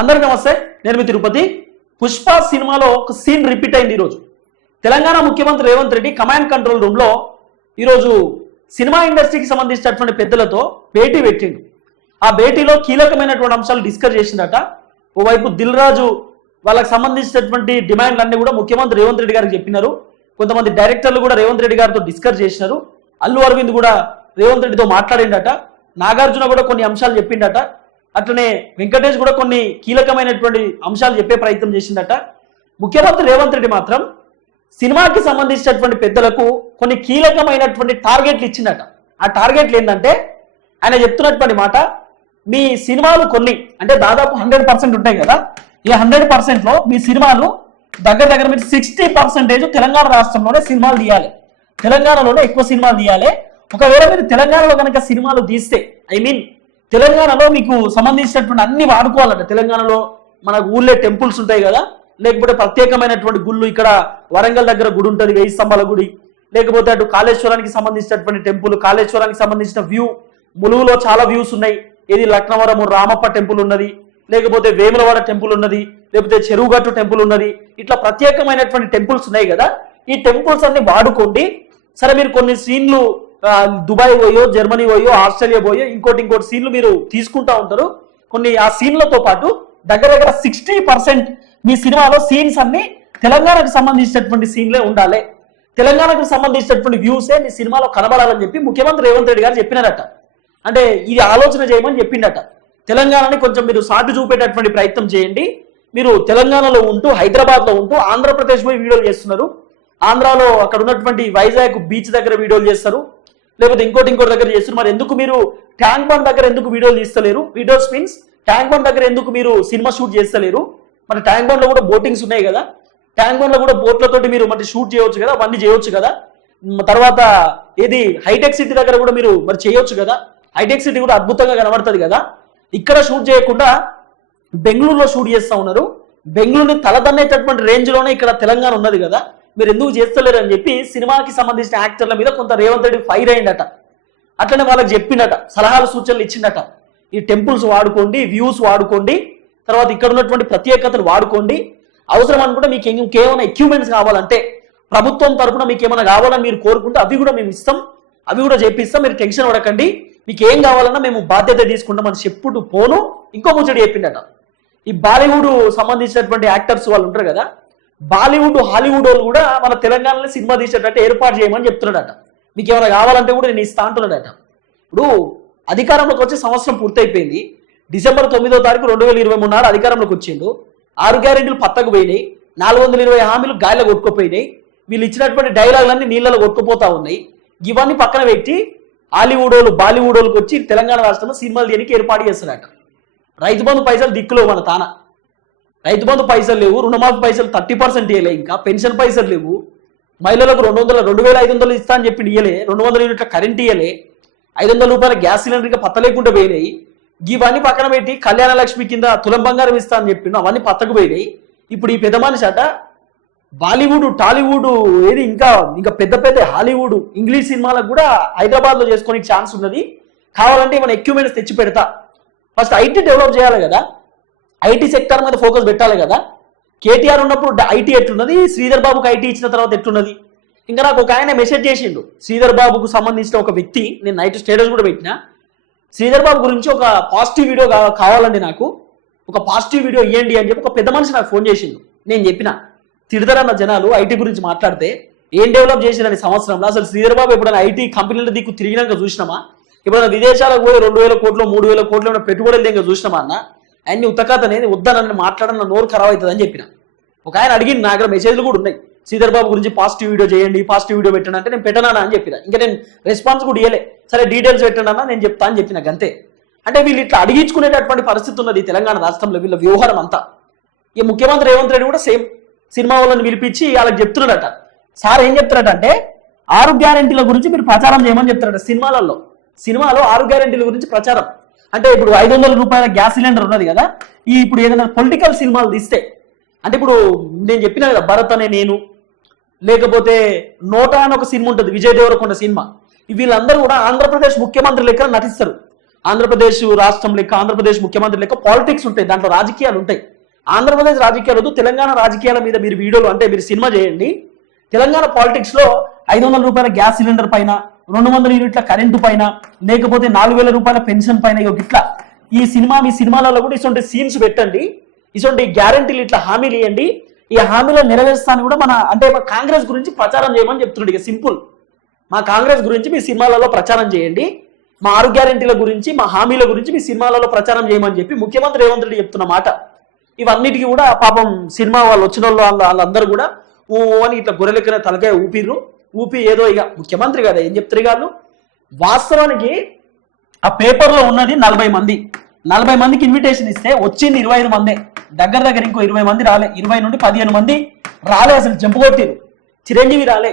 అందరికీ నమస్తే నేను మీ తిరుపతి. పుష్ప సినిమాలో ఒక సీన్ రిపీట్ అయింది ఈరోజు. తెలంగాణ ముఖ్యమంత్రి రేవంత్ రెడ్డి కమాండ్ కంట్రోల్ రూమ్లో ఈరోజు సినిమా ఇండస్ట్రీకి సంబంధించినటువంటి పెద్దలతో భేటీ పెట్టిండు. ఆ భేటీలో కీలకమైనటువంటి అంశాలు డిస్కస్ చేసిందట. ఓవైపు దిల్ రాజు వాళ్ళకి సంబంధించినటువంటి డిమాండ్లు అన్ని కూడా ముఖ్యమంత్రి రేవంత్ రెడ్డి గారికి చెప్పినారు. కొంతమంది డైరెక్టర్లు కూడా రేవంత్ రెడ్డి గారితో డిస్కస్ చేసినారు. అల్లు అరవింద్ కూడా రేవంత్ రెడ్డితో మాట్లాడిండట నాగార్జున కూడా కొన్ని అంశాలు చెప్పిండట అట్లనే వెంకటేష్ కూడా కొన్ని కీలకమైనటువంటి అంశాలు చెప్పే ప్రయత్నం చేసిందట. ముఖ్యమంత్రి రేవంత్ రెడ్డి మాత్రం సినిమాకి సంబంధించినటువంటి పెద్దలకు కొన్ని కీలకమైనటువంటి టార్గెట్లు ఇచ్చిందట. ఆ టార్గెట్లు ఏంటంటే ఆయన చెప్తున్నటువంటి మాట మీ సినిమాలు కొన్ని అంటే దాదాపు హండ్రెడ్ పర్సెంట్ ఉంటాయి కదా ఈ హండ్రెడ్ పర్సెంట్లో మీ సినిమాలు దగ్గర దగ్గర మీరు సిక్స్టీ పర్సెంటేజ్ తెలంగాణ రాష్ట్రంలోనే సినిమాలు తీయాలి. తెలంగాణలోనే ఎక్కువ సినిమాలు తీయాలి. ఒకవేళ మీరు తెలంగాణలో కనుక సినిమాలు తీస్తే ఐ మీన్ తెలంగాణలో మీకు సంబంధించినటువంటి అన్ని వాడుకోవాలంట. తెలంగాణలో మన ఊళ్ళే టెంపుల్స్ ఉంటాయి కదా. లేకపోతే ప్రత్యేకమైనటువంటి గుళ్ళు ఇక్కడ వరంగల్ దగ్గర గుడి ఉంటుంది వెయ్యి స్తంభాల గుడి. లేకపోతే అటు కాళేశ్వరానికి సంబంధించినటువంటి టెంపుల్ కాళేశ్వరానికి సంబంధించిన వ్యూ. ములుగులో చాలా వ్యూస్ ఉన్నాయి. ఇది లక్నవరము రామప్ప టెంపుల్ ఉన్నది లేకపోతే వేములవాడ టెంపుల్ ఉన్నది లేకపోతే చెరువుగట్టు టెంపుల్ ఉన్నది. ఇట్లా ప్రత్యేకమైనటువంటి టెంపుల్స్ ఉన్నాయి కదా. ఈ టెంపుల్స్ అన్ని వాడుకోండి. సరే మీరు కొన్ని సీన్లు దుబాయ్ పోయో జర్మనీ పోయో ఆస్ట్రేలియా పోయో ఇంకోటి ఇంకోటి సీన్లు మీరు తీసుకుంటా ఉంటారు. కొన్ని ఆ సీన్లతో పాటు దగ్గర దగ్గర సిక్స్టీ పర్సెంట్ మీ సినిమాలో సీన్స్ అన్ని తెలంగాణకు సంబంధించినటువంటి సీన్లే ఉండాలి. తెలంగాణకు సంబంధించినటువంటి వ్యూసే మీ సినిమాలో కనబడాలని చెప్పి ముఖ్యమంత్రి రేవంత్ రెడ్డి గారు చెప్పినారట. అంటే ఇది ఆలోచన చేయమని చెప్పిండట. తెలంగాణని కొంచెం మీరు సాటు చూపేటటువంటి ప్రయత్నం చేయండి. మీరు తెలంగాణలో ఉంటూ హైదరాబాద్లో ఉంటూ ఆంధ్రప్రదేశ్ పోయి వీడియోలు చేస్తున్నారు. ఆంధ్రాలో అక్కడ ఉన్నటువంటి వైజాగ్ బీచ్ దగ్గర వీడియోలు చేస్తారు. లేకపోతే ఇంకోటి ఇంకోటి దగ్గర చేస్తున్నారు. మరి ఎందుకు మీరు ట్యాంక్ బండ్ దగ్గర ఎందుకు వీడియోలు తీస్తలేరు? వీడియోస్ మీన్స్ ట్యాంక్ బండ్ దగ్గర ఎందుకు మీరు సినిమా షూట్ చేస్తలేరు? మరి ట్యాంక్ బండ్లో కూడా బోటింగ్స్ ఉన్నాయి కదా. ట్యాంక్ బండ్లో కూడా బోట్లతోటి మీరు మరి షూట్ చేయొచ్చు కదా అవన్నీ చేయొచ్చు కదా. తర్వాత ఏది హైటెక్ సిటీ దగ్గర కూడా మీరు మరి చేయొచ్చు కదా. హైటెక్ సిటీ కూడా అద్భుతంగా కనబడుతుంది కదా. ఇక్కడ షూట్ చేయకుండా బెంగళూరులో షూట్ చేస్తా ఉన్నారు. బెంగళూరుని తలదన్నేటటువంటి రేంజ్లోనే ఇక్కడ తెలంగాణ ఉన్నది కదా. మీరు ఎందుకు చేస్తలేరు అని చెప్పి సినిమాకి సంబంధించిన యాక్టర్ల మీద కొంత రేవంత్ రెడ్డి ఫైర్ అయిందట. అట్లనే వాళ్ళకి చెప్పిండట సలహాలు సూచనలు ఇచ్చిండట ఈ టెంపుల్స్ వాడుకోండి వ్యూస్ వాడుకోండి తర్వాత ఇక్కడ ఉన్నటువంటి ప్రత్యేకతలు వాడుకోండి. అవసరం అనుకుంటే మీకు ఇంకేమైనా ఎక్విప్మెంట్స్ కావాలంటే ప్రభుత్వం తరఫున మీకు ఏమైనా కావాలని మీరు కోరుకుంటే అవి కూడా మేము ఇస్తాం. అవి కూడా చేపిస్తాం. మీరు టెన్షన్ పడకండి. మీకు ఏం కావాలన్నా మేము బాధ్యత తీసుకుంటాం అని చెప్పుడు పోను. ఇంకో ముచ్చడి చెప్పిండట ఈ బాలీవుడ్ సంబంధించినటువంటి యాక్టర్స్ వాళ్ళు ఉంటారు కదా బాలీవుడ్ హాలీవుడ్ వాళ్ళు కూడా మన తెలంగాణలో సినిమా తీసేటట్టు ఏర్పాటు చేయమని చెప్తున్నాడట. మీకు ఏమైనా కావాలంటే కూడా నేను ఇస్తా అంటున్నాడట. ఇప్పుడు అధికారంలోకి వచ్చి సంవత్సరం పూర్తయిపోయింది. డిసెంబర్ తొమ్మిదో తారీఖు రెండు వేల ఇరవై మూడు నాడు అధికారంలోకి వచ్చిండు. ఆరు గ్యారెంటీలు పత్తకు పోయినాయి. నాలుగు వందల ఇరవై హామీలు గాలిలో కొట్టుకుపోయినాయి. వీళ్ళు ఇచ్చినటువంటి డైలాగులన్నీ నీళ్ళలో కొట్టుకుపోతా ఉన్నాయి. ఇవన్నీ పక్కన పెట్టి హాలీవుడ్ వాళ్ళు బాలీవుడ్ వాళ్ళకి వచ్చి తెలంగాణ రాష్ట్రంలో సినిమాలు తీయడానికి ఏర్పాటు చేస్తున్నారట. రైతు బంధు పైసలు దిక్కులో మన తాన. రైతు బంధు పైసలు లేవు రుణమాఫీ పైసలు థర్టీ పర్సెంట్ ఇవ్వలే ఇంకా పెన్షన్ పైసలు లేవు. మహిళలకు రెండు వందల రెండు వేల ఐదు వందలు ఇస్తా అని చెప్పి ఇయ్యలే రెండు వందల యూనిట్ల కరెంట్ ఇయ్యలే ఐదు వందల రూపాయల గ్యాస్ సిలిండర్ ఇంకా పత్త లేకుండా పోయినాయి. ఇవన్నీ పక్కన పెట్టి కళ్యాణ లక్ష్మి కింద తులం బంగారం ఇస్తా అని చెప్పిండు అవన్నీ పత్తకు పోయినాయి. ఇప్పుడు ఈ పెద్ద మనిషి అట బాలీవుడ్ టాలీవుడ్ ఏది ఇంకా ఇంకా పెద్ద పెద్ద హాలీవుడ్ ఇంగ్లీష్ సినిమాలకు కూడా హైదరాబాద్లో చేసుకోనికి ఛాన్స్ ఉన్నది. కావాలంటే ఏమైనా ఎక్విప్మెంట్స్ తెచ్చి పెడతా. ఫస్ట్ ఐటీ డెవలప్ చేయాలి కదా. ఐటీ సెక్టర్ మీద ఫోకస్ పెట్టాలి కదా. కేటీఆర్ ఉన్నప్పుడు ఐటీ ఎట్లున్నది? శ్రీధర్ బాబుకి ఐటీ ఇచ్చిన తర్వాత ఎట్లున్నది? ఇంకా నాకు ఒక ఆయన మెసేజ్ చేసిండు. శ్రీధర్ బాబుకు సంబంధించిన ఒక వ్యక్తి నేను నైట్ స్టేటస్ కూడా పెట్టిన. శ్రీధర్ బాబు గురించి ఒక పాజిటివ్ వీడియో కావాలండి నాకు. ఒక పాజిటివ్ వీడియో ఇవ్వండి అని చెప్పి ఒక పెద్ద మనిషి నాకు ఫోన్ చేసిండు. నేను చెప్పిన తిడతారన్న జనాలు ఐటీ గురించి మాట్లాడితే ఏం డెవలప్ చేసిరని సంవత్సరంలో? అసలు శ్రీధర్ బాబు ఎప్పుడైనా ఐటీ కంపెనీల దిక్కు తిరిగినాక చూసినామా? ఎప్పుడైనా విదేశాలకు పోయి రెండు వేల కోట్లు మూడు వేల కోట్లు పెట్టుబడులు దేంగా చూసినామా అన్న? అన్ని ఉత్తకథ అనేది మాట్లాడడం మాట్లాడన్న నోరు ఖరాబ్ అవుతుంది అని చెప్పిన. ఒక ఆయన అడిగింది నా దగ్గర మెసేజ్లు కూడా ఉన్నాయి. శ్రీధర్ బాబు గురించి పాజిటివ్ వీడియో చేయండి పాజిటివ్ వీడియో పెట్టండి అంటే నేను పెట్టనా అని చెప్పిన. ఇంకా నేను రెస్పాన్స్ కూడా ఇవ్వలే సరే డీటెయిల్స్ పెట్టండి అన్న నేను చెప్తా అని చెప్పిన గంతే. అంటే వీళ్ళు ఇట్లా అడిగించుకునేటటువంటి పరిస్థితి ఉన్నది తెలంగాణ రాష్ట్రంలో వీళ్ళ వ్యవహారం అంతా. ఈ ముఖ్యమంత్రి రేవంత్ రెడ్డి కూడా సేమ్. సినిమా వాళ్ళని పిలిపించి వాళ్ళకి చెప్తున్నాడట. సార్ ఏం చెప్తున్నాడట అంటే ఆరు గ్యారంటీల గురించి మీరు ప్రచారం చేయమని చెప్తున్నాడు సినిమాలలో. సినిమాలో ఆరు గ్యారంటీల గురించి ప్రచారం. అంటే ఇప్పుడు ఐదు వందల రూపాయల గ్యాస్ సిలిండర్ ఉన్నది కదా ఈ ఇప్పుడు ఏదైనా పొలిటికల్ సినిమాలు తీస్తే అంటే ఇప్పుడు నేను చెప్పిన కదా భరత్ అనే నేను లేకపోతే నోటా అని ఒక సినిమా ఉంటుంది విజయ్ దేవరకొండ సినిమా వీళ్ళందరూ కూడా ఆంధ్రప్రదేశ్ ముఖ్యమంత్రి లెక్క నటిస్తారు. ఆంధ్రప్రదేశ్ రాష్ట్రం లెక్క ఆంధ్రప్రదేశ్ ముఖ్యమంత్రి లెక్క పాలిటిక్స్ ఉంటాయి దాంట్లో రాజకీయాలు ఉంటాయి. ఆంధ్రప్రదేశ్ రాజకీయాలు వద్దు తెలంగాణ రాజకీయాల మీద మీరు వీడియోలు అంటే మీరు సినిమా చేయండి. తెలంగాణ పాలిటిక్స్లో ఐదు వందల రూపాయల గ్యాస్ సిలిండర్ పైన రెండు వందల యూనిట్ల కరెంటు పైన లేకపోతే నాలుగు వేల రూపాయల పెన్షన్ పైన ఇట్లా ఈ సినిమా మీ సినిమాలలో కూడా ఇటువంటి సీన్స్ పెట్టండి. ఇటువంటి గ్యారంటీలు ఇట్లా హామీలు ఇవ్వండి ఈ హామీలో నెరవేర్స్తాను కూడా మన అంటే మా కాంగ్రెస్ గురించి ప్రచారం చేయమని చెప్తున్నాడు ఇక సింపుల్. మా కాంగ్రెస్ గురించి మీ సినిమాలలో ప్రచారం చేయండి. మా ఆరు గ్యారెంటీల గురించి మా హామీల గురించి మీ సినిమాలలో ప్రచారం చేయమని చెప్పి ముఖ్యమంత్రి రేవంత్ రెడ్డి చెప్తున్న మాట. ఇవన్నిటికీ కూడా పాపం సినిమా వాళ్ళు వచ్చిన వాళ్ళు వాళ్ళ- వాళ్ళందరూ కూడా ఓ అని ఇట్లా గొర్రెలెక్కిన తలకాయ ఊపిర్రు. ఊపి ఏదో ఇక ముఖ్యమంత్రి కదా ఏం చెప్తారు ఇక వాళ్ళు? వాస్తవానికి ఆ పేపర్లో ఉన్నది నలభై మంది. నలభై మందికి ఇన్విటేషన్ ఇస్తే వచ్చింది ఇరవై ఐదు మందే. దగ్గర దగ్గర ఇంకో ఇరవై మంది రాలే. ఇరవై నుండి పదిహేను మంది రాలే అసలు జంపుకొట్టిరు చిరంజీవి రాలే.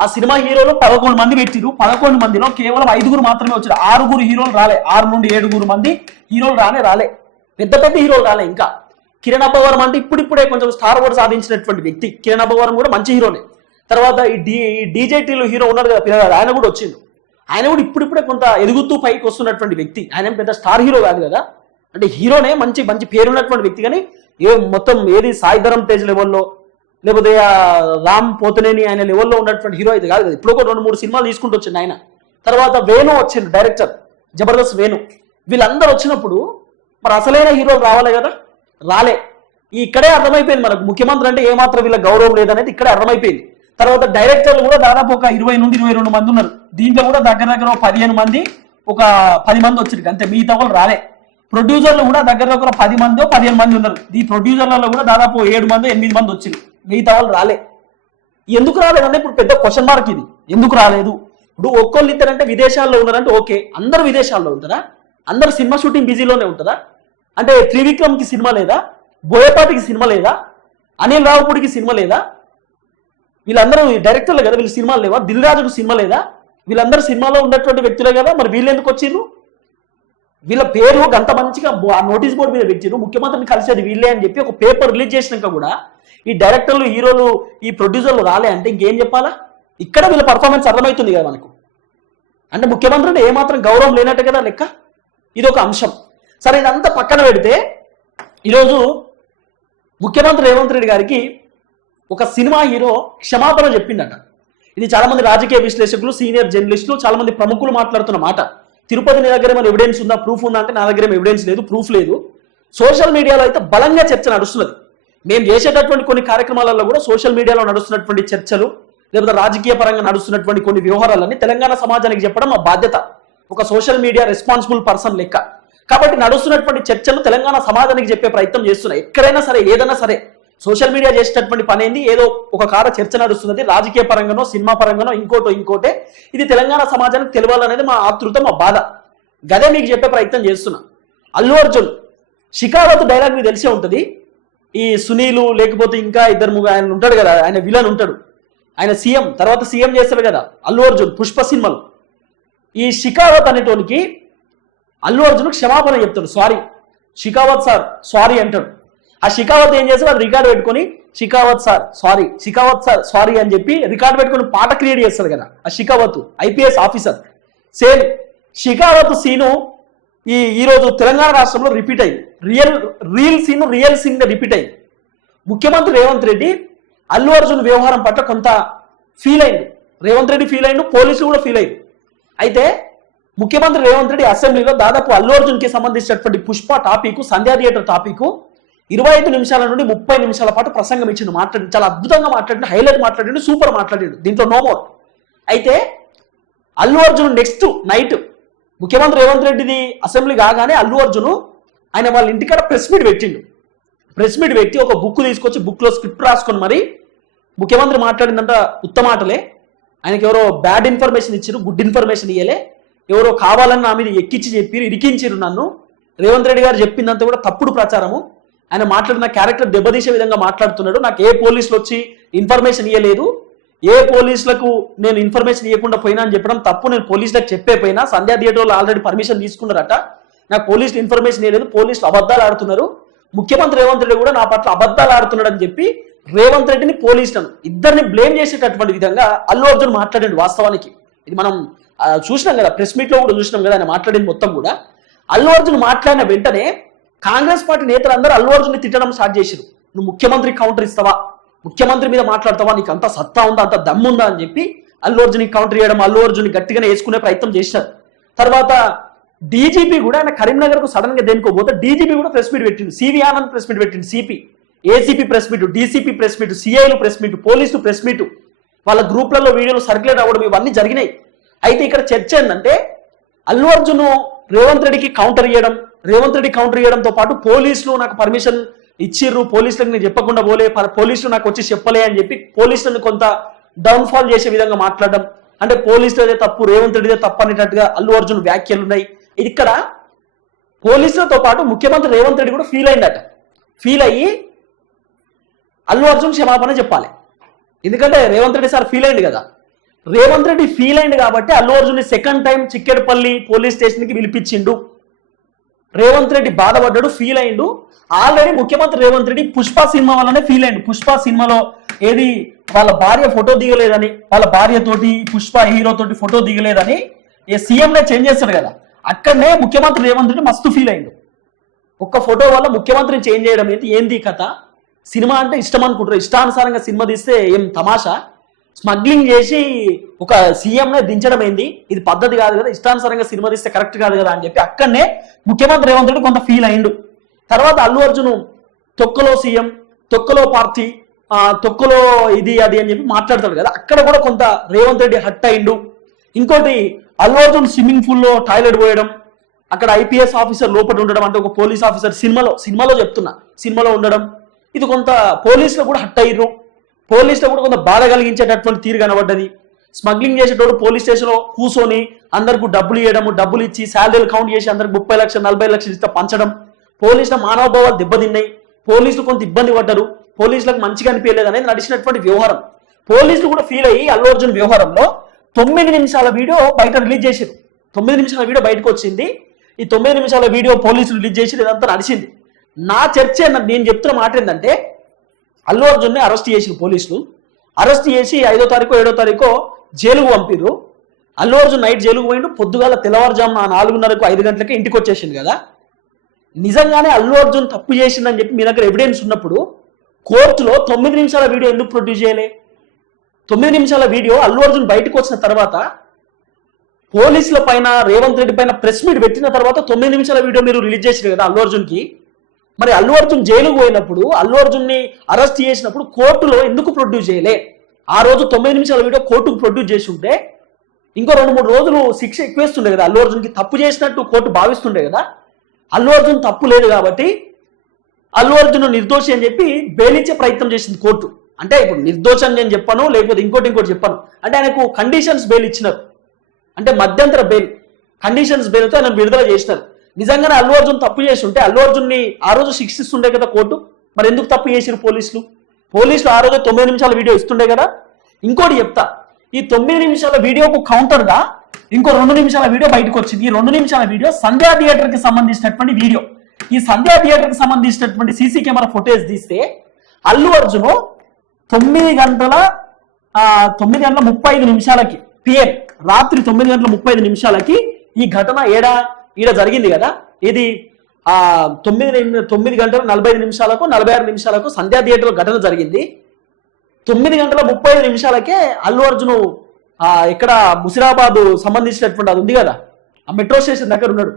ఆ సినిమా హీరోలు పదకొండు మంది పెట్టిరు. పదకొండు మందిలో కేవలం ఐదుగురు మాత్రమే వచ్చారు. ఆరుగురు హీరోలు రాలే. ఆరు నుండి ఏడుగురు మంది హీరోలు రానే రాలే. పెద్ద పెద్ద హీరోలు రాలే ఇంకా. కిరణ్ అబ్బవరం అంటే ఇప్పుడిప్పుడే కొంచెం స్టార్ వర్డ్ సాధించినటువంటి వ్యక్తి. కిరణ్ అబ్బవరం కూడా మంచి హీరోనే. తర్వాత ఈ డి డీజేటీలో హీరో ఉన్నారు కదా పిల్లగాడు ఆయన కూడా వచ్చిండు. ఆయన కూడా ఇప్పుడిప్పుడే కొంత ఎదుగుతూ పైకి వస్తున్నటువంటి వ్యక్తి. ఆయన పెద్ద స్టార్ హీరో కాదు కదా. అంటే హీరోనే మంచి మంచి పేరున్నటువంటి వ్యక్తి కానీ ఏ మొత్తం ఏది సాయిధరం తేజ్ లెవెల్లో లేకపోతే రామ్ పోతనేని ఆయన లెవెల్లో ఉన్నటువంటి హీరో అయితే కాదు కదా. ఇప్పుడు ఒక రెండు మూడు సినిమాలు తీసుకుంటూ వచ్చింది ఆయన. తర్వాత వేణు వచ్చింది డైరెక్టర్. జబర్దస్త్ వేణు. వీళ్ళందరూ వచ్చినప్పుడు మరి అసలైన హీరో రావాలి కదా? రాలే. ఇక్కడే అర్థమైపోయింది మనకు. ముఖ్యమంత్రి అంటే ఏమాత్రం వీళ్ళ గౌరవం లేదనేది ఇక్కడే అర్థమైపోయింది. తర్వాత డైరెక్టర్లు కూడా దాదాపు ఒక ఇరవై నుండి ఇరవై రెండు మంది ఉన్నారు. దీంట్లో కూడా దగ్గర దగ్గర ఒక పదిహేను మంది ఒక పది మంది వచ్చారు అంతే మిగతా వాళ్ళు రాలే. ప్రొడ్యూసర్లు కూడా దగ్గర దగ్గర ఒక పది మందో పదిహేను మంది ఉన్నారు. ఈ ప్రొడ్యూసర్లలో కూడా దాదాపు ఏడు మంది ఎనిమిది మంది వచ్చారు మిగతా వాళ్ళు రాలే. ఎందుకు రాలేదంటే ఇప్పుడు పెద్ద క్వశ్చన్ మార్క్ ఇది. ఎందుకు రాలేదు? ఇప్పుడు ఒక్కళ్ళు ఇద్దరంటే విదేశాల్లో ఉన్నారంటే ఓకే. అందరు విదేశాల్లో ఉంటారా? అందరు సినిమా షూటింగ్ బిజీలోనే ఉంటుందా అంటే త్రివిక్రమ్కి సినిమా లేదా? బోయపాటికి సినిమా లేదా? అనిల్ రావుపూడికి సినిమా లేదా? వీళ్ళందరూ డైరెక్టర్లు కదా వీళ్ళు సినిమాలు లేవా? దిల్ రాజుకు సినిమా లేదా? వీళ్ళందరూ సినిమాలో ఉన్నటువంటి వ్యక్తులే కదా మరి వీళ్ళు ఎందుకు వచ్చిర్రు? వీళ్ళ పేరు అంత మంచిగా ఆ నోటీస్ బోర్డు మీద పెట్టిరు ముఖ్యమంత్రిని కలిసేది వీళ్ళే అని చెప్పి ఒక పేపర్ రిలీజ్ చేసినాక కూడా ఈ డైరెక్టర్లు హీరోలు ఈ ప్రొడ్యూసర్లు రాలే అంటే ఇంకేం చెప్పాలా? ఇక్కడ వీళ్ళ పర్ఫార్మెన్స్ అర్థమవుతుంది కదా మనకు. అంటే ముఖ్యమంత్రిని ఏమాత్రం గౌరవం లేనట్టు కదా లెక్క? ఇది ఒక అంశం. సరే ఇదంతా పక్కన పెడితే ఈరోజు ముఖ్యమంత్రి రేవంత్ రెడ్డి గారికి ఒక సినిమా హీరో క్షమాపణ చెప్పిండట ఇది చాలా మంది రాజకీయ విశ్లేషకులు సీనియర్ జర్నలిస్టులు చాలా మంది ప్రముఖులు మాట్లాడుతున్న మాట. తిరుపతి నీ దగ్గర ఏమైనా ఎవిడెన్స్ ఉందా? ప్రూఫ్ ఉందా అంటే నా దగ్గర ఎవిడెన్స్ లేదు ప్రూఫ్ లేదు. సోషల్ మీడియాలో అయితే బలంగా చర్చ నడుస్తున్నది. మేము చేసేటటువంటి కొన్ని కార్యక్రమాలలో కూడా సోషల్ మీడియాలో నడుస్తున్నటువంటి చర్చలు లేకపోతే రాజకీయ పరంగా నడుస్తున్నటువంటి కొన్ని వ్యవహారాలన్నీ తెలంగాణ సమాజానికి చెప్పడం మా బాధ్యత. ఒక సోషల్ మీడియా రెస్పాన్సిబుల్ పర్సన్ లెక్క. కాబట్టి నడుస్తున్నటువంటి చర్చలు తెలంగాణ సమాజానికి చెప్పే ప్రయత్నం చేస్తున్నాయి. ఎక్కడైనా సరే ఏదైనా సరే సోషల్ మీడియా చేసేటటువంటి పని ఏంది ఏదో ఒక కార చర్చ నడుస్తున్నది రాజకీయ పరంగానో సినిమా పరంగానో ఇంకోటో ఇంకోటే. ఇది తెలంగాణ సమాజానికి తెలియాలనేది మా ఆతృత మా బాధ. గదే మీకు చెప్పే ప్రయత్నం చేస్తున్నా. అల్లు అర్జున్ షికావత్ డైలాగ్ మీకు తెలిసే ఉంటుంది? ఈ సునీలు లేకపోతే ఇంకా ఇద్దరు ముగ్గురు ఆయన ఉంటాడు కదా ఆయన విలన్ ఉంటాడు. ఆయన సీఎం తర్వాత సీఎం చేస్తాడు కదా అల్లు అర్జున్ పుష్ప సినిమాలు. ఈ షికావత్ అనేటోనికి అల్లు అర్జున్ క్షమాపణ చెప్తాడు సారీ. షికావత్ సార్ సారీ అంటాడు. ఆ షికావత్ ఏం చేస్తారు అది రికార్డ్ పెట్టుకొని Shekhawat sir sorry Shekhawat sir sorry అని చెప్పి రికార్డ్ పెట్టుకుని పాట క్రియేట్ చేస్తారు కదా ఆ Shekhawat IPS officer. Same Shekhawat scene ఈ ఈరోజు తెలంగాణ రాష్ట్రంలో రిపీట్ అయింది real real scene real scene repeat అయింది ముఖ్యమంత్రి రేవంత్ రెడ్డి అల్లు అర్జున్ వ్యవహారం పట్ల కొంత ఫీల్ అయింది. రేవంత్ రెడ్డి ఫీల్ అయిండు పోలీసులు కూడా ఫీల్ అయింది అయితే ముఖ్యమంత్రి రేవంత్ రెడ్డి అసెంబ్లీలో దాదాపు అల్లు అర్జున్కి సంబంధించినటువంటి Pushpa topic Sandhya theatre topic ఇరవై ఐదు నిమిషాల నుండి ముప్పై నిమిషాల పాటు ప్రసంగం ఇచ్చిండు మాట్లాడి చాలా అద్భుతంగా మాట్లాడిండు హైలైట్ మాట్లాడిండు సూపర్ మాట్లాడిండు. దీంట్లో నో మోర్ అయితే అల్లు అర్జున్ నెక్స్ట్ నైట్ ముఖ్యమంత్రి రేవంత్ రెడ్డిది అసెంబ్లీ కాగానే అల్లు అర్జున్ ఆయన వాళ్ళ ఇంటికాడ ప్రెస్ మీట్ పెట్టిండు. ప్రెస్ మీట్ పెట్టి ఒక బుక్ తీసుకొచ్చి బుక్లో స్క్రిప్ట్ రాసుకొని మరి ముఖ్యమంత్రి మాట్లాడిందంట ఉత్తమాటలే ఆయనకి ఎవరో బ్యాడ్ ఇన్ఫర్మేషన్ ఇచ్చారు గుడ్ ఇన్ఫర్మేషన్ ఇయ్యలే. ఎవరో కావాలని నా మీద ఎక్కించి చెప్పిరు ఇరికించారు నన్ను. రేవంత్ రెడ్డి గారు చెప్పిందంతా కూడా తప్పుడు ప్రచారము. ఆయన మాట్లాడిన క్యారెక్టర్ దెబ్బతీసే విధంగా మాట్లాడుతున్నాడు. నాకు ఏ పోలీసులు వచ్చి ఇన్ఫర్మేషన్ ఇవ్వలేదు ఏ పోలీసులకు నేను ఇన్ఫర్మేషన్ ఇవ్వకుండా పోయినా అని చెప్పడం తప్పు. నేను పోలీసులకు చెప్పే పోయినా సంధ్యా థియేటర్లో ఆల్రెడీ పర్మిషన్ తీసుకున్నారట. నాకు పోలీసులు ఇన్ఫర్మేషన్ ఇవ్వలేదు పోలీసులు అబద్ధాలు ఆడుతున్నారు. ముఖ్యమంత్రి రేవంత్ రెడ్డి కూడా నా పట్ల అబద్ధాలు ఆడుతున్నాడు అని చెప్పి రేవంత్ రెడ్డిని పోలీసులను ఇద్దరిని బ్లేమ్ చేసేటటువంటి విధంగా అల్లు అర్జున్ మాట్లాడండి వాస్తవానికి. ఇది మనం చూసినాం కదా ప్రెస్ మీట్లో కూడా చూసినాం కదా ఆయన మాట్లాడింది మొత్తం కూడా. అల్లు అర్జున్ మాట్లాడిన వెంటనే కాంగ్రెస్ పార్టీ నేతలందరూ అల్లు అర్జున్ తిట్టడం స్టార్ట్ చేశారు. నువ్వు ముఖ్యమంత్రి కౌంటర్ ఇస్తావా? ముఖ్యమంత్రి మీద మాట్లాడతావా? నీకు అంత సత్తా ఉందా? అంత దమ్ముందా అని చెప్పి అల్లు అర్జున్ కౌంటర్ చేయడం అల్లు అర్జున్ గట్టిగానే వేసుకునే ప్రయత్నం చేశారు. తర్వాత డీజీపీ కూడా ఆయన కరీంనగర్కు సడన్గా దేనికో పోతే డీజీపీ కూడా ప్రెస్ మీట్ పెట్టింది. సివి ఆనంద్ ప్రెస్ మీట్ పెట్టింది CP. ACP press meet DCP press meet సిఐలు press meet పోలీసులు ప్రెస్ మీట్. వాళ్ళ గ్రూప్లలో వీడియోలు సర్క్యులేట్ అవ్వడం ఇవన్నీ జరిగినాయి. అయితే ఇక్కడ చర్చ ఏంటంటే అల్లు అర్జున్ రేవంత్ రెడ్డికి కౌంటర్ ఇవ్వడం రేవంత్ రెడ్డి కౌంటర్ చేయడంతో పాటు పోలీసులు నాకు పర్మిషన్ ఇచ్చిర్రు పోలీసులకు నేను చెప్పకుండా పోలే పోలీసులు నాకు వచ్చి చెప్పలే అని చెప్పి పోలీసులను కొంత డౌన్ఫాల్ చేసే విధంగా మాట్లాడడం. అంటే పోలీసులదే తప్పు రేవంత్ రెడ్డిదే తప్పు అనేటట్టుగా అల్లు అర్జున్ వ్యాఖ్యలు ఉన్నాయి. ఇక్కడ పోలీసులతో పాటు ముఖ్యమంత్రి రేవంత్ రెడ్డి కూడా ఫీల్ అయిందట. ఫీల్ అయ్యి అల్లు అర్జున్ క్షమాపణ చెప్పాలి. ఎందుకంటే రేవంత్ రెడ్డి సార్ ఫీల్ అయింది కదా. రేవంత్ రెడ్డి ఫీల్ అయింది కాబట్టి Allu Arjun second time Chikkadpally police స్టేషన్కి పిలిపించిండు. రేవంత్ రెడ్డి బాధపడ్డాడు ఫీల్ అయిండు. ఆల్రెడీ ముఖ్యమంత్రి రేవంత్ రెడ్డి పుష్ప సినిమా వల్లనే ఫీల్ అయిండు. పుష్ప సినిమాలో ఏది వాళ్ళ భార్య ఫోటో దిగలేదని వాళ్ళ భార్య తోటి పుష్ప హీరో తోటి ఫోటో దిగలేదని ఏ సీఎం చేంజ్ చేస్తాడు కదా. అక్కడనే ముఖ్యమంత్రి రేవంత్ రెడ్డి మస్తు ఫీల్ అయిండు. ఒక్క ఫోటో వల్ల ముఖ్యమంత్రిని చేంజ్ చేయడం ఏంటి ఏంది కథ? సినిమా అంటే ఇష్టం అనుకుంటారు ఇష్టానుసారంగా సినిమా తీస్తే ఏం తమాషా? స్మగ్లింగ్ చేసి ఒక సీఎంనే దించడం ఏంది? ఇది పద్ధతి కాదు కదా ఇష్టానుసారంగా సినిమా తీస్తే కరెక్ట్ కాదు కదా అని చెప్పి అక్కడనే ముఖ్యమంత్రి రేవంత్ రెడ్డి కొంత ఫీల్ అయిండు. తర్వాత అల్లు అర్జున్ తొక్కలో సీఎం తొక్కలో పార్టీ తొక్కలో ఇది అది అని చెప్పి మాట్లాడతాడు కదా అక్కడ కూడా కొంత రేవంత్ రెడ్డి హట్ అయిండు. ఇంకోటి అల్లు అర్జున్ స్విమ్మింగ్ పూల్లో టాయిలెట్ పోయడం అక్కడ ఐపీఎస్ ఆఫీసర్ లోపల ఉండడం అంటే ఒక పోలీస్ ఆఫీసర్ సినిమాలో సినిమాలో చెప్తున్నా సినిమాలో ఉండడం. ఇది కొంత పోలీసులు కూడా హట్ అయ్యారు పోలీసులు కూడా కొంత బాధ కలిగించేటటువంటి తీరు కనబడ్డది. స్మగ్లింగ్ చేసేటోడు పోలీస్ స్టేషన్లో కూర్చొని అందరికి డబ్బులు ఇవ్వడం డబ్బులు ఇచ్చి శాలరీలు కౌంట్ చేసి అందరికి ముప్పై లక్షలు నలభై లక్షలు ఇస్తే పంచడం. పోలీసుల మానవభావాలు దెబ్బతిన్నాయి. పోలీసులు కొంత ఇబ్బంది పడ్డారు. పోలీసులకు మంచిగా అనిపించలేదు అనేది నడిచినటువంటి వ్యవహారం. పోలీసులు కూడా ఫీల్ అయ్యి అల్లు అర్జున్ వ్యవహారంలో తొమ్మిది నిమిషాల వీడియో బయట రిలీజ్ చేశారు తొమ్మిది నిమిషాల వీడియో బయటకు వచ్చింది. ఈ తొమ్మిది నిమిషాల వీడియో పోలీసులు రిలీజ్ చేసి ఇదంతా నడిచింది. నా చర్చ నేను చెప్తున్న మాట ఏంటంటే అల్లు అర్జున్ని అరెస్ట్ చేసిన పోలీసులు. అరెస్ట్ చేసి ఐదో తారీఖు ఏడో తారీఖు జైలుకు పంపిరు అల్లు అర్జున్ నైట్ జైలుకు పోయిండు. పొద్దుగాల తెల్లవారుజామున నాలుగున్నరకు ఐదు గంటలకి ఇంటికి వచ్చేసింది కదా. నిజంగానే అల్లు అర్జున్ తప్పు చేసిందని చెప్పి మీ దగ్గర ఎవిడెన్స్ ఉన్నప్పుడు కోర్టులో తొమ్మిది నిమిషాల వీడియో ఎందుకు ప్రొడ్యూస్ చేయలే? తొమ్మిది నిమిషాల వీడియో అల్లు అర్జున్ బయటకు వచ్చిన తర్వాత పోలీసుల పైన రేవంత్ రెడ్డి పైన ప్రెస్ మీట్ పెట్టిన తర్వాత తొమ్మిది నిమిషాల వీడియో మీరు రిలీజ్ చేసారు కదా అల్లు అర్జున్కి. మరి అల్లు అర్జున్ జైలుకు పోయినప్పుడు అల్లు అర్జున్ని అరెస్ట్ చేసినప్పుడు కోర్టులో ఎందుకు ప్రొడ్యూస్ చేయలే? ఆ రోజు తొమ్మిది నిమిషాల వీడియో కోర్టుకు ప్రొడ్యూస్ చేసి ఉంటే ఇంకో రెండు మూడు రోజులు శిక్ష ఎక్కువేస్తుండే కదా అల్లు అర్జున్కి. తప్పు చేసినట్టు కోర్టు భావిస్తుండే కదా. అల్లు అర్జున్ తప్పు లేదు కాబట్టి అల్లు అర్జున్ నిర్దోషి అని చెప్పి బెయిలిచ్చే ప్రయత్నం చేసింది కోర్టు. అంటే ఇప్పుడు నిర్దోషి అని నేను చెప్పాను లేకపోతే ఇంకోటి ఇంకోటి చెప్పాను. అంటే ఆయనకు కండిషన్స్ బెయిల్ ఇచ్చినారు. అంటే మధ్యంతర బెయిల్ కండిషన్స్ బెయిల్తో ఆయన విడుదల చేసినారు. నిజంగానే అల్లు అర్జున్ తప్పు చేసి ఉంటే అల్లు అర్జున్ని ఆ రోజు శిక్షిస్తుండే కదా కోర్టు. మరి ఎందుకు తప్పు చేసిరు పోలీసులు? పోలీసులు ఆ రోజు తొమ్మిది నిమిషాల వీడియో ఇస్తుండే కదా. ఇంకోటి చెప్తా ఈ తొమ్మిది నిమిషాల వీడియోకు కౌంటర్గా ఇంకో రెండు నిమిషాల వీడియో బయటకు వచ్చింది. ఈ రెండు నిమిషాల వీడియో సంధ్యా థియేటర్కి సంబంధించినటువంటి వీడియో. ఈ సంధ్యా థియేటర్కి సంబంధించినటువంటి సీసీ కెమెరా ఫుటేజ్ తీస్తే అల్లు అర్జును తొమ్మిది గంటల తొమ్మిది గంటల ముప్పై ఐదు నిమిషాలకి పిఎం రాత్రి తొమ్మిది గంటల ముప్పై ఐదు నిమిషాలకి ఈ ఘటన ఏడా? ఈడ జరిగింది కదా? ఇది ఆ తొమ్మిది తొమ్మిది గంటల నలభై నిమిషాలకు నలభై ఆరు నిమిషాలకు సంధ్యా థియేటర్లో ఘటన జరిగింది. తొమ్మిది గంటల ముప్పై ఐదు నిమిషాలకే అల్లు అర్జును ఆ ఇక్కడ ముసిరాబాద్ సంబంధించినటువంటి అది ఉంది కదా? ఆ మెట్రో స్టేషన్ దగ్గర ఉన్నాడు.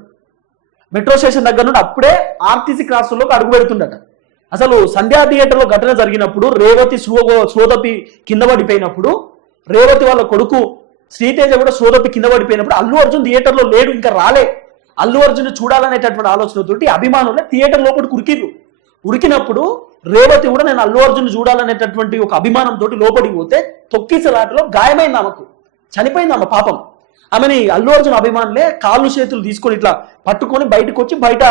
మెట్రో స్టేషన్ దగ్గర నుండి అప్పుడే ఆర్టీసీ క్రాసుల్లోకి అడుగు పెడుతుండట. అసలు సంధ్యా థియేటర్లో ఘటన జరిగినప్పుడు రేవతి స్లో సోదపి కింద పడిపోయినప్పుడు రేవతి వాళ్ళ కొడుకు శ్రీతేజ కూడా సోదపి కింద పడిపోయినప్పుడు అల్లు అర్జున్ థియేటర్లో లేడు ఇంకా రాలే. అల్లు అర్జున్ చూడాలనేటటువంటి ఆలోచనతోటి అభిమానులు థియేటర్ లోపల ఉరికిర్రు ఉరికినప్పుడు రేవతి కూడా నేను అల్లు అర్జున్ చూడాలనేటటువంటి ఒక అభిమానంతో లోపలికి పోతే తొక్కిసలాటలో గాయమైంది ఆమెకు. చనిపోయింది ఆమె పాపం. ఆమెని అల్లు అర్జున్ అభిమానులే కాళ్ళు చేతులు తీసుకొని ఇట్లా పట్టుకొని బయటకు వచ్చి బయట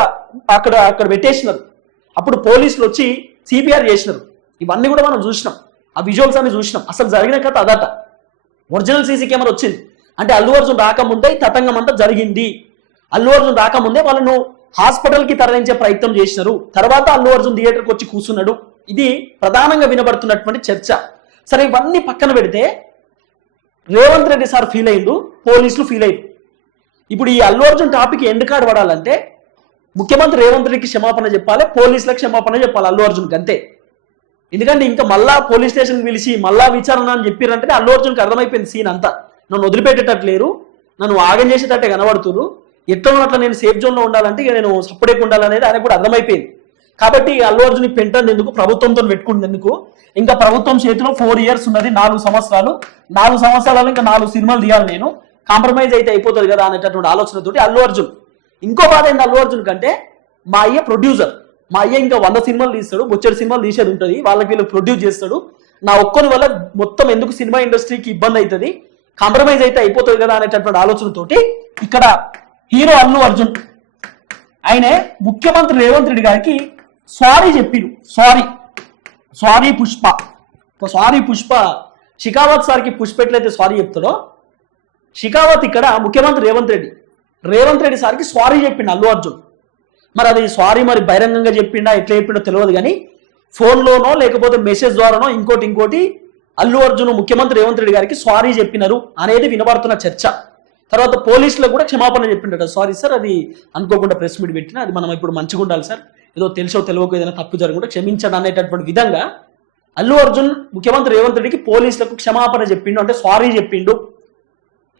అక్కడ అక్కడ పెట్టేసినారు. అప్పుడు పోలీసులు వచ్చి సిపిఆర్ చేసినారు. ఇవన్నీ కూడా మనం చూసినాం. ఆ విజువల్స్ అన్ని చూసినాం. అసలు జరిగిన కథ అదట. ఒరిజినల్ సీసీ కెమెరా వచ్చింది. అంటే అల్లు అర్జున్ రాకముందే తతంగం అంతా జరిగింది. అల్లు అర్జున్ రాకముందే వాళ్ళను హాస్పిటల్కి తరలించే ప్రయత్నం చేసినారు. తర్వాత అల్లు అర్జున్ థియేటర్కి వచ్చి కూర్చున్నాడు ఇది ప్రధానంగా వినబడుతున్నటువంటి చర్చ. సరే ఇవన్నీ పక్కన పెడితే రేవంత్ రెడ్డి సార్ ఫీల్ అయిండు పోలీసులు ఫీల్ అయ్యారు. ఇప్పుడు ఈ Allu Arjun topic end card పడాలంటే ముఖ్యమంత్రి రేవంత్ రెడ్డికి క్షమాపణ చెప్పాలి పోలీసులకు క్షమాపణ చెప్పాలి అల్లు అర్జున్కి అంతే ఎందుకంటే ఇంకా మళ్ళా పోలీస్ స్టేషన్కి పిలిచి మళ్ళా విచారణ అని చెప్పారంటే అల్లు అర్జున్కి అర్థమైపోయింది సీన్ అంతా. నన్ను వదిలిపెట్టేటట్టు లేరు నన్ను ఆగం చేసేటట్టే కనబడుతున్నారు ఎట్లా అట్లా నేను సేఫ్ జోన్లో ఉండాలంటే ఇక నేను సపరేట్ ఉండాలనేది ఆయన కూడా అర్థమైపోయింది. కాబట్టి ఈ అల్లు అర్జున్ పెంటర్ ఎందుకు ప్రభుత్వంతో పెట్టుకుంది ఎందుకు? ఇంకా ప్రభుత్వం చేతిలో ఫోర్ ఇయర్స్ ఉన్నది నాలుగు సంవత్సరాలు. నాలుగు సంవత్సరాలు ఇంకా నాలుగు సినిమాలు తీయాలి నేను. కాంప్రమైజ్ అయితే అయిపోతుంది కదా అనేటటువంటి ఆలోచనతోటి అల్లు అర్జున్. ఇంకో బాధ ఏంటి అల్లు అర్జున్ కంటే? మా అయ్య ప్రొడ్యూసర్ మా అయ్య ఇంకా వంద సినిమాలు తీస్తాడు బొచ్చడి సినిమాలు తీసేది ఉంటుంది. వాళ్ళకి వీళ్ళు ప్రొడ్యూస్ చేస్తాడు. నా ఒక్కని వల్ల మొత్తం ఎందుకు సినిమా ఇండస్ట్రీకి ఇబ్బంది అవుతుంది? కాంప్రమైజ్ అయితే అయిపోతుంది కదా అనేటటువంటి ఆలోచనతోటి ఇక్కడ హీరో అల్లు అర్జున్. ఆయనే ముఖ్యమంత్రి రేవంత్ రెడ్డి గారికి sorry చెప్పిడు sorry. Sorry Pushpa. Sorry Pushpa Shekhawat సార్కి పుష్ప ఎట్లయితే సారీ చెప్తాడో షికావత్ ఇక్కడ ముఖ్యమంత్రి రేవంత్ రెడ్డి. రేవంత్ రెడ్డి సార్కి సారీ చెప్పిండు అల్లు అర్జున్. మరి అది సారీ మరి బహిరంగంగా చెప్పిండా ఎట్లా చెప్పిండో తెలియదు కానీ ఫోన్లోనో లేకపోతే మెసేజ్ ద్వారానో ఇంకోటి ఇంకోటి అల్లు అర్జున్ ముఖ్యమంత్రి రేవంత్ రెడ్డి గారికి సారీ చెప్పినారు అనేది వినబడుతున్న చర్చ. తర్వాత పోలీసులకు కూడా క్షమాపణ చెప్పిండట సారీ సార్ అది అనుకోకుండా ప్రెస్ మీట్ పెట్టిన అది మనం ఇప్పుడు మంచిగా ఉండాలి సార్ ఏదో తెలుసో తెలియకో ఏదైనా తప్పు జరగకుండా క్షమించడం అనేటటువంటి విధంగా అల్లు అర్జున్ ముఖ్యమంత్రి రేవంత్ రెడ్డికి పోలీసులకు క్షమాపణ చెప్పిండు. అంటే సారీ చెప్పిండు.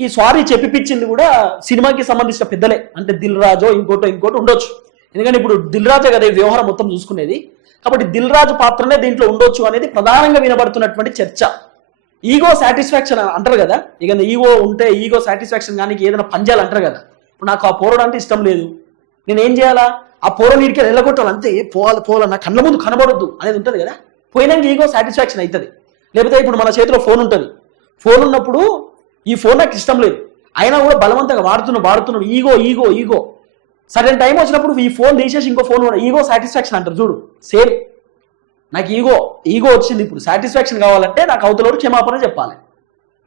ఈ సారీ చెప్పిపించింది కూడా సినిమాకి సంబంధించిన పెద్దలే. అంటే దిల్ రాజో ఇంకోటో ఇంకోటి ఉండొచ్చు. ఎందుకంటే ఇప్పుడు దిల్ రాజే కదా ఈ వ్యవహారం మొత్తం చూసుకునేది. కాబట్టి దిల్ రాజు పాత్రనే దీంట్లో ఉండొచ్చు అనేది ప్రధానంగా వినబడుతున్నటువంటి చర్చ. ఈగో సాటిస్ఫాక్షన్ అంటారు కదా? ఇక ఈగో ఉంటే ఈగో సాటిస్ఫాక్షన్ కానీ ఏదైనా పంజాలు అంటారు కదా? ఇప్పుడు నాకు ఆ పోరడు అంటే ఇష్టం లేదు. నేను ఏం చేయాలా? ఆ పోర నీటికి వెళ్ళగొట్టాలి అంతే. పోవాలి పోవాలి. నా కళ్ళ ముందు కనబడొద్దు అనేది ఉంటుంది కదా? పోయినాక ఈగో సాటిస్ఫాక్షన్ అవుతుంది లేకపోతే ఇప్పుడు మన చేతిలో ఫోన్ ఉంటుంది. ఫోన్ ఉన్నప్పుడు ఈ ఫోన్ నాకు ఇష్టం లేదు. అయినా కూడా బలవంతంగా వాడుతున్నాం వాడుతున్నాం ఈగో ఈగో ఈగో సరైన టైం వచ్చినప్పుడు ఈ ఫోన్ తీసేసి ఇంకో ఫోన్ ఈగో సాటిస్ఫాక్షన్ అంటారు చూడు. సేమ్ నాకు ఈగో ఈగో వచ్చింది ఇప్పుడు. సాటిస్ఫాక్షన్ కావాలంటే నాకు అవతలవాడు క్షమాపణ చెప్పాలి.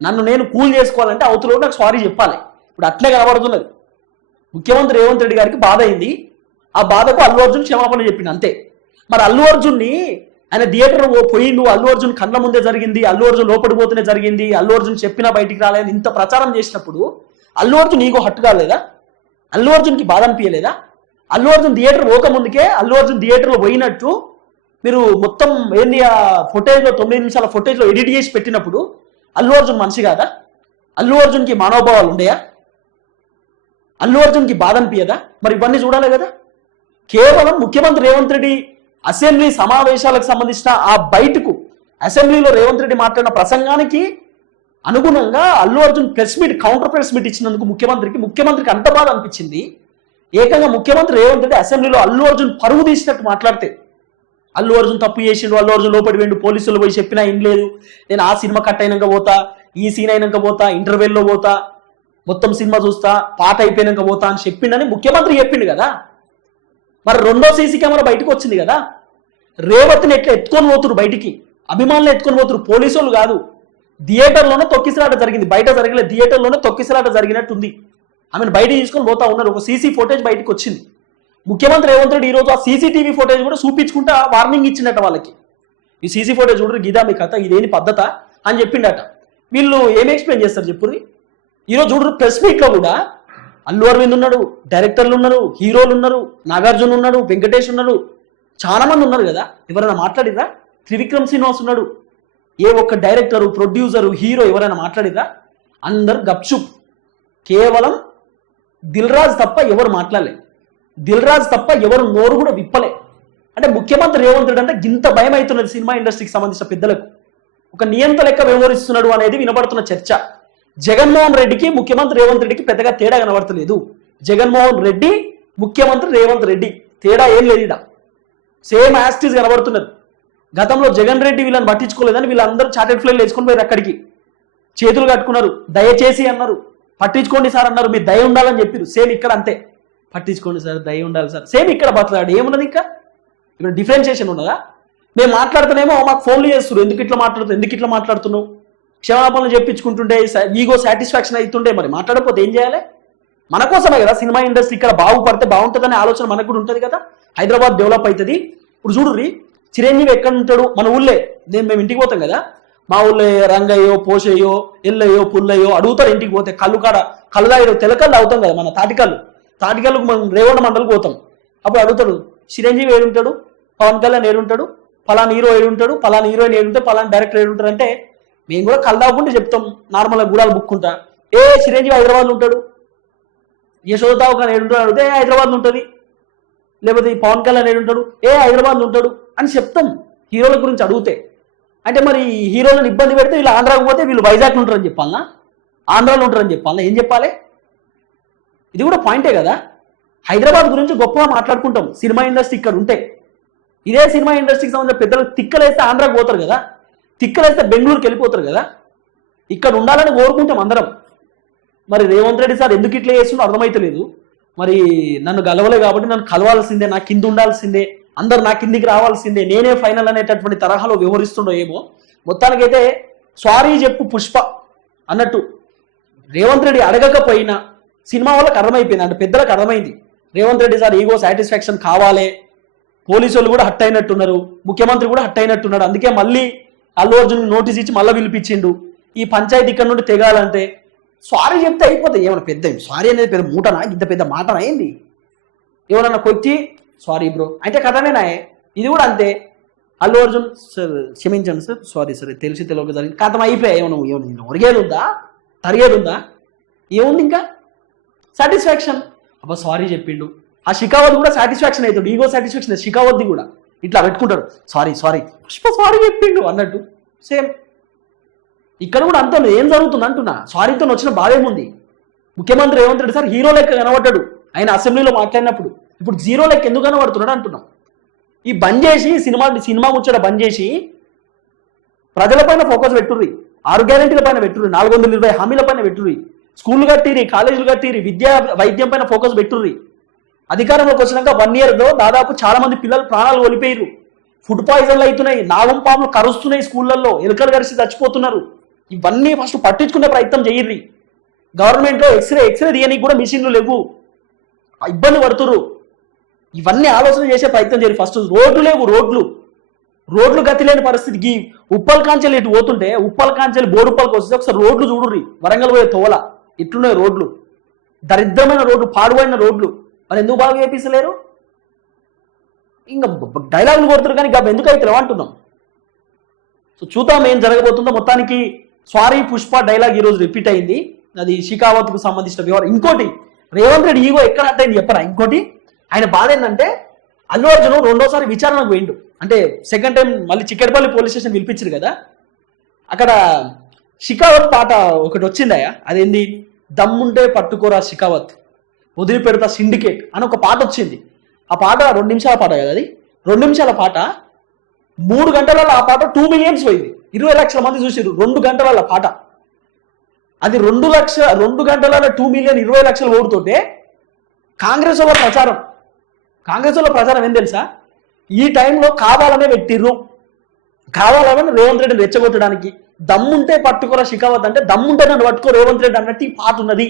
నన్ను నేను కూల్ చేసుకోవాలంటే అవతలవాడు నాకు సారీ చెప్పాలి. ఇప్పుడు అట్లే కనబడుతున్నది. ముఖ్యమంత్రి రేవంత్ రెడ్డి గారికి బాధ అయింది. ఆ బాధకు అల్లు అర్జున్ క్షమాపణ చెప్పింది అంతే. మరి అల్లు అర్జున్ని ఆయన థియేటర్ పోయిండు. అల్లు అర్జున్ కళ్ళ ముందే జరిగింది. అల్లు అర్జున్ లోపలికి జరిగింది. అల్లు అర్జున్ చెప్పినా బయటికి రాలేదు. ఇంత ప్రచారం చేసినప్పుడు అల్లు అర్జున్ ఈగో హట్టు కాలేదా? అల్లు అర్జున్కి బాధ అనిపించలేదా? అల్లు అర్జున్ థియేటర్ పోక ముందుకే అల్లు అర్జున్ థియేటర్లో పోయినట్టు మీరు మొత్తం ఏంది ఆ ఫుటేజ్లో తొమ్మిది నిమిషాల ఫుటేజ్లో ఎడిట్ చేసి పెట్టినప్పుడు అల్లు అర్జున్ మనిషి కాదా? అల్లు అర్జున్కి మానవభావాలు ఉండయా అల్లు అర్జున్కి బాధ అనిపించదా మరి ఇవన్నీ చూడాలి కదా. కేవలం ముఖ్యమంత్రి రేవంత్ రెడ్డి అసెంబ్లీ సమావేశాలకు సంబంధించిన ఆ బయటకు అసెంబ్లీలో రేవంత్ రెడ్డి మాట్లాడిన ప్రసంగానికి అనుగుణంగా Allu Arjun press meet counter press meet ఇచ్చినందుకు ముఖ్యమంత్రికి ముఖ్యమంత్రికి అంత బాధ అనిపించింది. ఏకంగా ముఖ్యమంత్రి రేవంత్ రెడ్డి అసెంబ్లీలో అల్లు అర్జున్ పరువు తీసినట్టు మాట్లాడితే అల్లు అర్జున్ తప్పు చేసిండు అల్లు అర్జున్ లోపడి వెండు పోలీసులు పోయి చెప్పినా ఏం లేదు. నేను ఆ సినిమా కట్ అయినాక పోతా ఈ సీన్ అయినాక పోతా ఇంటర్వెల్లో పోతా మొత్తం సినిమా చూస్తా పాట అయిపోయినాక పోతా అని చెప్పిండని ముఖ్యమంత్రి చెప్పిండు కదా. మరి రెండో సీసీ కెమెరా బయటకు వచ్చింది కదా. రేవతిని ఎట్లా ఎత్తుకొని పోతురు బయటికి? అభిమానులు ఎత్తుకొని పోతురు? పోలీసులు కాదు. థియేటర్లోనే తొక్కిసలాట జరిగింది. బయట జరిగిన థియేటర్లోనే తొక్కిసలాట జరిగినట్టుంది. ఆమెను బయట తీసుకొని పోతా ఉన్నారు. ఒక సీసీ ఫోటేజ్ బయటకు వచ్చింది. ముఖ్యమంత్రి రేవంత్ రెడ్డి ఈరోజు ఆ సీసీటీవీ ఫుటేజ్ కూడా చూపించుకుంటా వార్నింగ్ ఇచ్చిండట వాళ్ళకి. ఈ సీసీ ఫుటేజ్ చూడరు గీదా మీ కథ ఇదేని పద్ధత అని చెప్పిండట. వీళ్ళు ఏమి ఎక్స్ప్లెయిన్ చేస్తారు చెప్పుర్రి? ఈరోజు చూడరు ప్రెస్ మీట్లో కూడా అల్లు అరవింద్ ఉన్నాడు డైరెక్టర్లు ఉన్నారు హీరోలు ఉన్నారు నాగార్జున ఉన్నాడు వెంకటేష్ ఉన్నాడు చాలా మంది ఉన్నారు కదా ఎవరైనా మాట్లాడిరా త్రివిక్రమ్ శ్రీనివాస్ ఉన్నాడు ఏ ఒక్క డైరెక్టరు ప్రొడ్యూసరు హీరో ఎవరైనా మాట్లాడిరా అందరు గప్చుప్. కేవలం దిల్ రాజ్ తప్ప ఎవరు మాట్లాడలేదు దిల్ రాజ్ తప్ప ఎవరు నోరు కూడా విప్పలే. అంటే ముఖ్యమంత్రి రేవంత్ రెడ్డి అంటే ఇంత భయం అవుతున్నది సినిమా ఇండస్ట్రీకి సంబంధించిన పెద్దలకు. ఒక నియంత లెక్క వ్యవహరిస్తున్నాడు అనేది వినబడుతున్న చర్చ. జగన్మోహన్ రెడ్డికి ముఖ్యమంత్రి రేవంత్ రెడ్డికి పెద్దగా తేడా కనబడతలేదు. జగన్మోహన్ రెడ్డి ముఖ్యమంత్రి రేవంత్ రెడ్డి. తేడా ఏం లేదు ఈడ. సేమ్ యాస్టీస్ కనబడుతున్నారు గతంలో జగన్ రెడ్డి వీళ్ళని పట్టించుకోలేదని వీళ్ళందరూ చార్టెడ్ ఫ్లైట్లు వేసుకొని పోయారు అక్కడికి. చేతులు కట్టుకున్నారు. దయచేసి అన్నారు. పట్టించుకోండి సార్ అన్నారు. మీ దయ ఉండాలని చెప్పారు సేమ్ ఇక్కడ అంతే. పట్టించుకోండి సార్ దయ ఉండాలి సార్. సేమ్ ఇక్కడ మాట్లాడు ఏమున్నది ఇంకా ఇక్కడ డిఫరెన్షియేషన్ ఉన్నదా? మేము మాట్లాడుతున్నామో మాకు ఫోన్లు చేస్తారు ఎందుకు ఇట్లా మాట్లాడుతున్నావు ఎందుకు ఇట్లా మాట్లాడుతున్నావు క్షమాపణలు చెప్పించుకుంటుంటే ఈగో సాటిస్ఫాక్షన్ అవుతుండే మరి మాట్లాడకపోతే ఏం చేయాలి? మన కోసమే కదా సినిమా ఇండస్ట్రీ ఇక్కడ బాగుపడితే బాగుంటుందనే ఆలోచన మనకు కూడా ఉంటుంది కదా? హైదరాబాద్ డెవలప్ అవుతుంది ఇప్పుడు చూడుర్రి చిరంజీవి ఎక్కడ ఉంటాడు? మన ఊళ్ళే. నేను మేము ఇంటికి పోతాం కదా? మా ఊళ్ళో రంగయ్యో పోషయ్యో ఎల్లయ్యో పుల్లయ్యో అడుగుతారు ఇంటికి పోతే కళ్ళు కాడ కళ్ళు తాగిన తెలకళ్ళు అవుతాం కదా మన తాటికల్లు తాటికల్లుకు మనం రేవణ మండలికి పోతాం. అప్పుడు అడుగుతాడు చిరంజీవి ఏడుంటాడు? పవన్ కళ్యాణ్ ఏడుంటాడు? పలానా హీరో ఏడుంటాడు? పలానా హీరోయిన్ ఏడుంటే పలానా డైరెక్టర్ ఏడుంటారు అంటే మేము కూడా కలదాకుండా చెప్తాం నార్మల్గా గూడాలు బుక్కుంటా. ఏ చిరంజీవి హైదరాబాద్లో ఉంటాడు? యశోదావు కానీ ఏడుంటాడు? అడిగితే ఏ హైదరాబాద్లో ఉంటుంది? లేకపోతే ఈ పవన్ కళ్యాణ్ ఏడుంటాడు? ఏ హైదరాబాద్లో ఉంటాడు? అని చెప్తాం హీరోల గురించి అడిగితే. అంటే మరి ఈ హీరోలను ఇబ్బంది పెడితే వీళ్ళు ఆంధ్రాకు పోతే వీళ్ళు వైజాగ్లో ఉంటారని చెప్పాలనా? ఆంధ్రాలో ఉంటారని చెప్పాలనా? ఏం చెప్పాలి? ఇది కూడా పాయింటే కదా? హైదరాబాద్ గురించి గొప్పగా మాట్లాడుకుంటాం. సినిమా ఇండస్ట్రీ ఇక్కడ ఉంటే. ఇదే సినిమా ఇండస్ట్రీకి సంబంధించిన పెద్దలు తిక్కలేస్తే ఆంధ్రాకి పోతారు కదా? తిక్కలేస్తే బెంగళూరుకి వెళ్ళిపోతారు కదా? ఇక్కడ ఉండాలని కోరుకుంటాం అందరం. మరి రేవంత్ రెడ్డి సార్ ఎందుకు ఇట్లా చేస్తుండో అర్థమైతలేదు మరి నన్ను గలవలే కాబట్టి నన్ను కలవాల్సిందే నా కింద ఉండాల్సిందే అందరు నా కిందికి రావాల్సిందే నేనే ఫైనల్ అనేటటువంటి తరహాలో వ్యవహరిస్తుండో ఏమో. మొత్తానికైతే సారీ చెప్పు పుష్ప అన్నట్టు. రేవంత్ రెడ్డి అడగకపోయినా సినిమా వాళ్ళకి అర్థమైపోయింది. అంటే పెద్దలకు అర్థమైంది. Revanth Reddy sir ego satisfaction కావాలి. పోలీసు వాళ్ళు కూడా హట్ అయినట్టున్నారు. ముఖ్యమంత్రి కూడా హట్ అయినట్టున్నాడు. అందుకే మళ్ళీ అల్లు అర్జున్ నోటీస్ ఇచ్చి మళ్ళీ పిలిపించిండు. ఈ పంచాయతీ ఇక్కడ నుండి తెగాలంటే సారీ చెప్తే అయిపోతుంది ఏమైనా పెద్ద సారీ అనేది పెద్ద మూటనా? ఇంత పెద్ద మాటనా ఏంది? ఎవరన్నా కొచ్చి సారీ బ్రో. అంటే కథనేనా ఇది కూడా అంతే. అల్లు అర్జున్ సార్ క్షమించండి సార్. Sorry sir. తెలిసి తెలియక జరిగింది. కథం అయిపోయాయి ఏమైనా ఏమైనా ఒరిగేది ఉందా తరిగేది ఉందా ఏముంది ఇంకా? సాటిస్ఫాక్షన్ అబ్బా సారీ చెప్పిండు. ఆ షికావత్ కూడా సాటిస్ఫాక్షన్ అవుతాడు ఈగో సాటిస్ఫాక్షన్ షికావద్ది కూడా. ఇట్లా పెట్టుకుంటాడు. సారీ సారీ పుష్ప సారీ చెప్పిండు అన్నట్టు. సేమ్ ఇక్కడ కూడా అంత ఏం జరుగుతుంది అంటున్నా? సారీతో వచ్చిన బాధ ఏముంది? ముఖ్యమంత్రి రేవంత్ రెడ్డి సార్ హీరో లెక్క కనబడ్డాడు. ఆయన అసెంబ్లీలో మాట్లాడినప్పుడు. ఇప్పుడు జీరో లెక్క ఎందుకు కనబడుతున్నాడు అంటున్నాం. ఈ బంద్ చేసి సినిమా సినిమా ముచ్చట బంద్ చేసి ప్రజలపైన ఫోకస్ పెట్టుర్రి. ఆరు గ్యారెంటీల పైన పెట్టుర్రి. నాలుగు వందల ఇరవై హామీల పైన పెట్టుర్రి. స్కూళ్ళు కట్టిరి కాలేజీలు కట్టిరి విద్యా వైద్యం పైన ఫోకస్ పెట్టుర్రి. అధికారంలోకి వచ్చినాక వన్ ఇయర్లో దాదాపు చాలా మంది పిల్లలు ప్రాణాలు కోల్పోయారు ఫుడ్ పాయిజన్లు అవుతున్నాయి నాగం పాములు కరుస్తున్నాయి స్కూళ్ళల్లో ఎలుకలు కరిసి చచ్చిపోతున్నారు. ఇవన్నీ ఫస్ట్ పట్టించుకునే ప్రయత్నం చేయర్రి. గవర్నమెంట్లో ఎక్స్రే ఎక్స్రే తీయనికి కూడా మిషన్లు లేవు. ఇబ్బంది పడుతురు ఇవన్నీ ఆలోచన చేసే ప్రయత్నం చేయరు ఫస్ట్ రోడ్లు లేవు రోడ్లు. రోడ్లు గతి లేని పరిస్థితికి ఉప్పల్ కాంచెలు ఇటు పోతుంటే ఉప్పల్ కాంచెలు బోడుప్పల్కి వస్తే ఒకసారి రోడ్లు చూడుర్రి. వరంగల్ పోయే తోల ఇట్లున్నాయి రోడ్లు. దరిద్రమైన రోడ్లు పాడుబడిన రోడ్లు. మరి ఎందుకు బాగా చేపిస్తలేరు ఇంకా డైలాగులు కొడుతురు కానీ గబ్బ ఎందుకు అయితే అంటున్నాం సో చూద్దాం ఏం జరగబోతుందో. మొత్తానికి స్వారీ పుష్ప డైలాగ్ ఈరోజు రిపీట్ అయింది. అది షికావత్కు సంబంధించిన వివరం ఇంకోటి రేవంత్ రెడ్డి ఈగో ఎక్కడ అంటే చెప్పరా ఇంకోటి ఆయన బాధ ఏంటంటే అల్లు అర్జున్ రెండోసారి విచారణకు పోయిండు. అంటే సెకండ్ టైం మళ్ళీ చిక్కడపల్లి పోలీస్ స్టేషన్ పిలిపించారు కదా. అక్కడ షికావత్ పాట ఒకటి వచ్చిందయ్యా. అదేంది? దమ్ముంటే పట్టుకోరా శిఖావత్ వదిలిపెడతా సిండికేట్ అని ఒక పాట వచ్చింది. ఆ పాట రెండు నిమిషాల పాట కదా అది? రెండు నిమిషాల పాట? మూడు గంటలలో ఆ పాట టూ మిలియన్స్ పోయింది. ఇరవై లక్షల మంది చూసారు రెండు గంటల పాట. అది రెండు లక్ష రెండు గంటలలో టూ మిలియన్ ఇరవై లక్షలు ఓడుతుంటే కాంగ్రెస్ వాళ్ళ ప్రచారం. కాంగ్రెస్ వాళ్ళ ప్రచారం ఏం తెలుసా? ఈ టైంలో కావాలనే పెట్టిర్రు. కావాలని రేవంత్ రెడ్డిని రెచ్చగొట్టడానికి. దమ్ముంటే పట్టుకోరా శిఖావత్ అంటే దమ్ముంటే నన్ను పట్టుకో రేవంత్ రెడ్డి అన్నట్టు ఈ పాట ఉన్నది.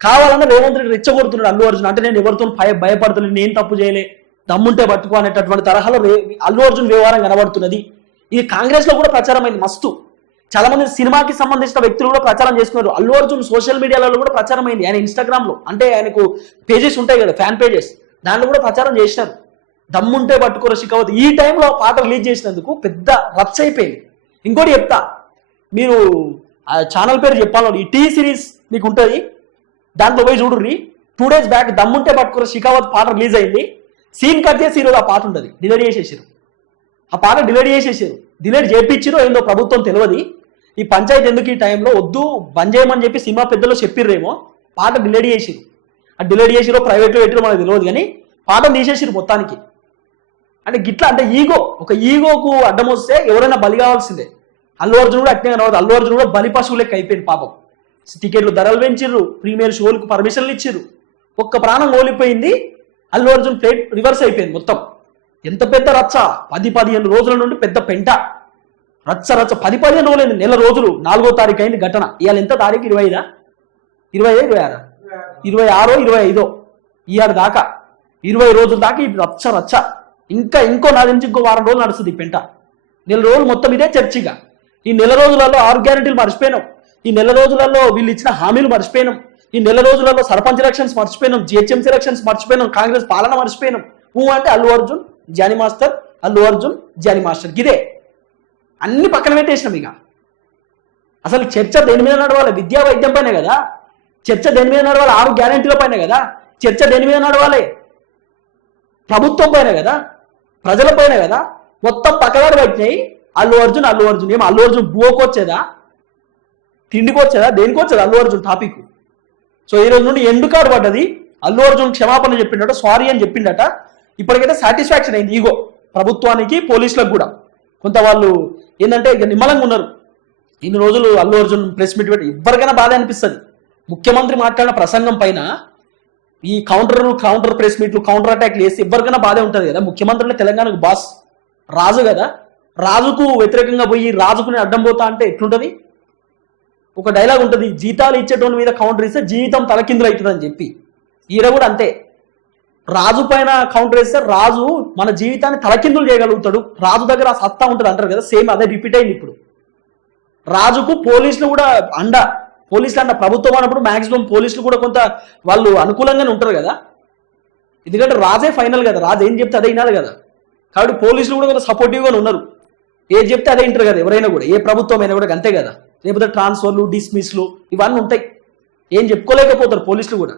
కావాలన్నా రేవంత్ రెడ్డి రెచ్చగొడుతున్నాడు అల్లు అర్జున్. అంటే నేను ఎవరితో భయ భయపడుతున్నాను నేను తప్పు చేయలే. దమ్ముంటే పట్టుకో అనేటటువంటి తరహాలో అల్లు అర్జున్ వ్యవహారం కనబడుతున్నది. ఇది కాంగ్రెస్లో కూడా ప్రచారం అయింది మస్తు. చాలా మంది సినిమాకి సంబంధించిన వ్యక్తులు కూడా ప్రచారం చేసుకున్నారు అల్లు అర్జున్ సోషల్ మీడియాలో కూడా ప్రచారం అయింది ఆయన ఇన్స్టాగ్రామ్లో అంటే ఆయనకు పేజెస్ ఉంటాయి కదా ఫ్యాన్ పేజెస్ దాంట్లో కూడా ప్రచారం చేసినారు. దమ్ముంటే పట్టుకోరు షికావత్. ఈ టైంలో పాట రిలీజ్ చేసినందుకు పెద్ద రచ్చ అయిపోయింది. ఇంకోటి చెప్తా. మీరు ఆ ఛానల్ పేరు చెప్పాలి ఈ టీ సిరీస్ మీకు ఉంటుంది. దాంట్లో పోయి చూడుర్రి. టూ డేస్ బ్యాక్ దమ్ముంటే పట్టుకున్న షికావత్ పాట రిలీజ్ అయింది. సీన్ కట్ చేసి ఈరోజు ఆ పాట ఉంటుంది డిలీట్ చేసేసారు ఆ పాట డిలీట్ చేసేసారు డిలీట్ చేయించారో ఏందో ప్రభుత్వం తెలియదు ఈ పంచాయతీ ఎందుకు ఈ టైంలో వద్దు బంద్ చేయమని చెప్పి సినిమా పెద్దలు చెప్పిర్రేమో. పాట డిలీట్ చేసిరు ఆ డిలీట్ చేసిరో ప్రైవేట్లో పెట్టిరో మనకు తెలియదు కానీ పాట తీసేసిరు మొత్తానికి. అంటే గిట్లా అంటే ఈగో ఒక ఈగోకు అడ్డం వస్తే ఎవరైనా బలి కావాల్సిందే. అల్లు అర్జున్ కూడా అట్నే కనబడదు అల్లు అర్జున్ కూడా బలి పశువు లెక్క అయిపోయింది పాపం. టికెట్లు ధరలు పెంచిర్రు ప్రీమియర్ షోలకు పర్మిషన్లు ఇచ్చిర్రు. ఒక్క ప్రాణం ఓలిపోయింది అల్లు అర్జున్ ప్లేట్ రివర్స్ అయిపోయింది మొత్తం. ఎంత పెద్ద రచ్చ? పది పదిహేను రోజుల నుండి పెద్ద పెంట. రచ్చ రచ్చ. పది పదిహేను రోజులైంది నెల రోజులు. నాలుగో తారీఖు అయింది ఘటన. ఇవాళ ఎంత తారీఖు? ఇరవై ఐదా? ఇరవై ఐదు ఇరవై ఆరా? ఇరవై ఆరో. ఇరవై ఐదో. ఇవాళ దాకా. ఇరవై రోజుల దాకా ఈ రచ్చ రచ్చ. ఇంకా ఇంకో నా నుంచి ఇంకో వారం రోజులు నడుస్తుంది పెంట. నెల రోజులు మొత్తం ఇదే చర్చిగా. ఈ నెల రోజులలో ఆరు గ్యారెంటీలు మర్చిపోయినాం. ఈ నెల రోజులలో వీళ్ళు ఇచ్చిన హామీలు మర్చిపోయినాం. ఈ నెల రోజులలో సర్పంచ్ ఎలక్షన్స్ మర్చిపోయినాం. జిహెచ్ఎంసీ ఎలక్షన్స్ మర్చిపోయినాం. కాంగ్రెస్ పాలన మర్చిపోయినాం. ఊ అంటే అల్లు అర్జున్ జానీ మాస్టర్ అల్లు అర్జున్ జానీ మాస్టర్. ఇదే. అన్ని పక్కన పెట్టేసినాం ఇక. అసలు చర్చ దేని మీద నడవాలి? విద్యా వైద్యం పైన కదా. చర్చ దేని మీద నడవాలి? ఆరు గ్యారంటీల పైన కదా. చర్చ దేని మీద నడవాలి? ప్రభుత్వం పైన కదా. ప్రజల పైన కదా? మొత్తం పక్కదారి పట్టినాయి. అల్లు అర్జున్ అల్లు అర్జున్. ఏం అల్లు అర్జున్ బువకొచ్చేదా తిండికొచ్చేదా తిండికి వచ్చేదా? అల్లు అర్జున్ టాపిక్? సో ఈ రోజు నుండి ఎండు కార్డు పడ్డది. అల్లు అర్జున్ క్షమాపణ చెప్పిండట సారీ అని చెప్పిండట. ఇప్పటికైతే సాటిస్ఫాక్షన్ అయింది. ఈగో ప్రభుత్వానికి పోలీసులకు కూడా. కొంత వాళ్ళు ఏంటంటే ఇక నిమ్మలంగా ఉన్నారు. ఇన్ని రోజులు అల్లు అర్జున్ ప్రెస్ మీట్ పెట్టి ఎవరికైనా బాధ అనిపిస్తుంది. ముఖ్యమంత్రి మాట్లాడిన ప్రసంగం పైన ఈ కౌంటర్ కౌంటర్ ప్రెస్ మీట్లు కౌంటర్ అటాక్లు వేసి ఎవరికైనా బాధే ఉంటుంది కదా? ముఖ్యమంత్రిని తెలంగాణకు బాస్ రాజు కదా? రాజుకు వ్యతిరేకంగా పోయి రాజుకుని అడ్డం పోతా అంటే ఎట్లుంటది? ఒక డైలాగ్ ఉంటుంది. జీతాలు ఇచ్చేటోని మీద కౌంటర్ ఇస్తే జీవితం తలకిందులు అవుతుంది అని చెప్పి. ఈయన కూడా అంతే. రాజు పైన కౌంటర్ వేస్తే రాజు మన జీవితాన్ని తలకిందులు చేయగలుగుతాడు. రాజు దగ్గర సత్తా ఉంటుంది అంటారు కదా? సేమ్ అదే రిపీట్ అయింది ఇప్పుడు. రాజుకు పోలీసులు కూడా అండ. పోలీసులు అండ ప్రభుత్వం అన్నప్పుడు మాక్సిమం పోలీసులు కూడా కొంత వాళ్ళు అనుకూలంగానే ఉంటారు కదా. ఎందుకంటే రాజే ఫైనల్ కదా. రాజు ఏం చెప్తే అదే వినాలి కదా. కాబట్టి పోలీసులు కూడా కొంత సపోర్టివ్గానే ఉన్నారు. ఏది చెప్తే అదే వింటారు కదా ఎవరైనా కూడా. ఏ ప్రభుత్వం అయినా కూడా అంతే కదా. లేకపోతే ట్రాన్స్ఫర్లు డిస్మిస్లు ఇవన్నీ ఉంటాయి. ఏం చెప్పుకోలేకపోతారు పోలీసులు కూడా.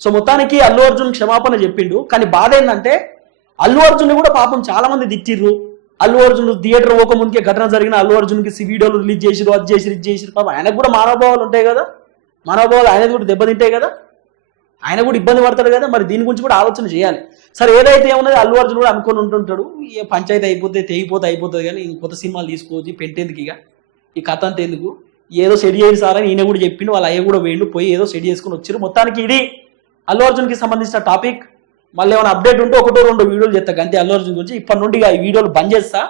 సో మొత్తానికి అల్లు అర్జున్ క్షమాపణ చెప్పిండు. కానీ బాధ ఏంటంటే అల్లు అర్జున్ కూడా పాపం చాలా మంది తిట్టిర్రు. అల్లు అర్జున్ థియేటర్ ఒక ముందుకే ఘటన జరిగిన అల్లు అర్జున్కి వీడియోలు రిలీజ్ చేసిరు అది చేసిరు ఇది చేసిరు పాప ఆయనకు కూడా మానవభావాలు ఉంటాయి కదా. మానవభావాలు ఆయన కూడా దెబ్బతింటాయి కదా. ఆయన కూడా ఇబ్బంది పడతాడు కదా. మరి దీని గురించి కూడా ఆలోచన చేయాలి. సరే ఏదైతే ఏమున్నది అల్లు అర్జున్ కూడా అనుకొని ఉంటుంటాడు. ఏ పంచాయతీ అయిపోతే తెగిపోతే అయిపోతుంది కానీ కొత్త సినిమాలు తీసుకోవచ్చు పెట్టేందుకు ఇక? ఈ కథ అంత ఎందుకు? ఏదో సెట్ చేయండి సార్ అని ఈయన కూడా చెప్పిండు వాళ్ళ అయ్య కూడా వేయండు పోయి ఏదో సెట్ చేసుకుని వచ్చారు మొత్తానికి ఇది అల్లు అర్జున్కి సంబంధించిన టాపిక్. మళ్ళీ ఏమైనా అప్డేట్ ఉంటే ఒకటో రెండో వీడియోలు చేస్తా. అంతే అల్లు అర్జున్ గురించి. ఇప్పటి నుండి ఈ వీడియోలు బంద్ చేస్తా.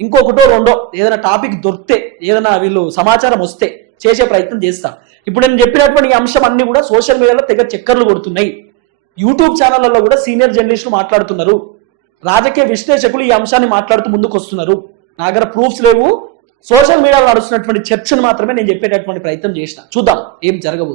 ఇంకొకటో రెండో ఏదైనా టాపిక్ దొరికితే ఏదైనా వీళ్ళు సమాచారం వస్తే చేసే ప్రయత్నం చేస్తా. ఇప్పుడు నేను చెప్పినటువంటి ఈ అంశం అన్ని కూడా సోషల్ మీడియాలో తెగ చక్కర్లు కొడుతున్నాయి. యూట్యూబ్ ఛానళ్ళలో కూడా సీనియర్ జర్నలిస్టులు మాట్లాడుతున్నారు. రాజకీయ విశ్లేషకులు ఈ అంశాన్ని మాట్లాడుతూ ముందుకు వస్తున్నారు. నా దగ్గర ప్రూఫ్స్ లేవు. సోషల్ మీడియాలో నడుస్తున్నటువంటి చర్చను మాత్రమే నేను చెప్పేటటువంటి ప్రయత్నం చేసిన. చూద్దాం ఏం జరగబోతుంది.